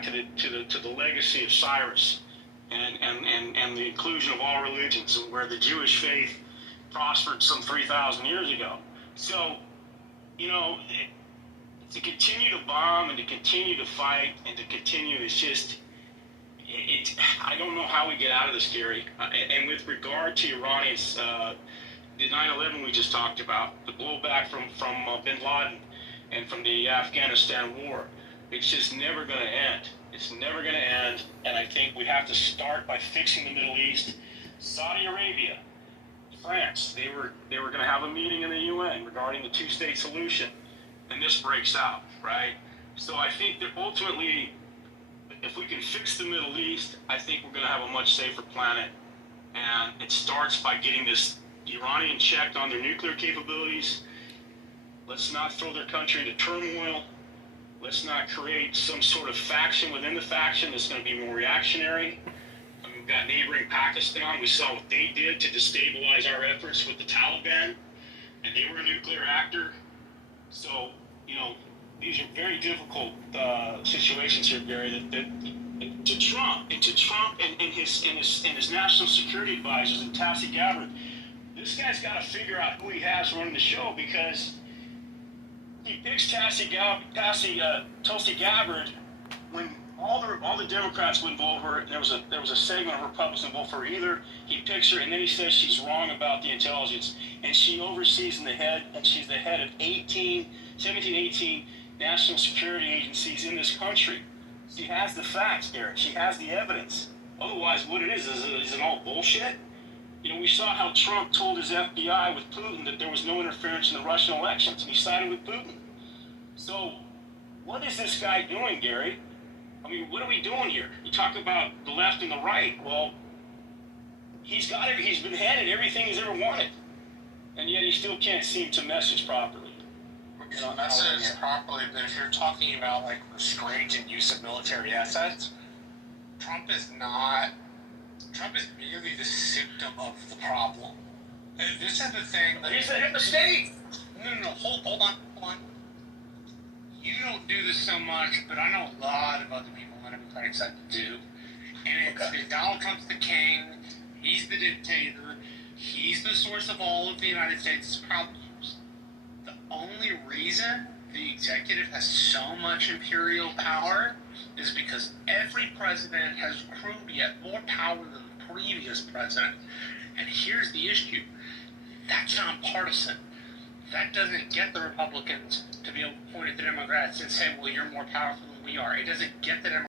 back to the legacy of Cyrus and the inclusion of all religions, and where the Jewish faith prospered some 3,000 years ago. So, to continue to bomb and to continue to fight and to continue is just, I don't know how we get out of this, Gary. And with regard to Iranians, the 9/11 we just talked about, the blowback from bin Laden and from the Afghanistan war, it's just never going to end. It's never going to end. And I think we have to start by fixing the Middle East. Saudi Arabia, France, they were going to have a meeting in the UN regarding the two-state solution, and this breaks out, right? So I think that ultimately, if we can fix the Middle East, I think we're going to have a much safer planet. And it starts by getting this Iranian checked on their nuclear capabilities. Let's not throw their country into turmoil. Let's not create some sort of faction within the faction that's going to be more reactionary. We've got neighboring Pakistan. We saw what they did to destabilize our efforts with the Taliban, and they were a nuclear actor. So, these are very difficult situations here, Gary. That to Trump and his national security advisors and Tulsi Gabbard, this guy's got to figure out who he has running the show, because he picks Tulsi Gabbard when all the Democrats wouldn't vote for her. There was a segment of Republicans vote for her either. He picks her, and then he says she's wrong about the intelligence, and she oversees she's the head of 17, 18 national security agencies in this country. She has the facts, Derek. She has the evidence. Otherwise, what it is it all bullshit? We saw how Trump told his FBI with Putin that there was no interference in the Russian elections, and he sided with Putin. So, what is this guy doing, Gary? What are we doing here? You talk about the left and the right. Well, he's been handed everything he's ever wanted, and yet he still can't seem to message properly. Message properly, but if you're talking about restraint and use of military assets, Trump is merely the symptom of the problem. This is the thing. He's the head of the state. No, hold on. You don't do this so much, but I know a lot of other people on the Democratic side do. And it's Donald Trump's the king. He's the dictator. He's the source of all of the United States' problems. The only reason the executive has so much imperial power is because every president has accrued yet more power than the previous president. And here's the issue. That's nonpartisan. That doesn't get the Republicans to be able to point at the Democrats and say, well, you're more powerful than we are. It doesn't get the Democrats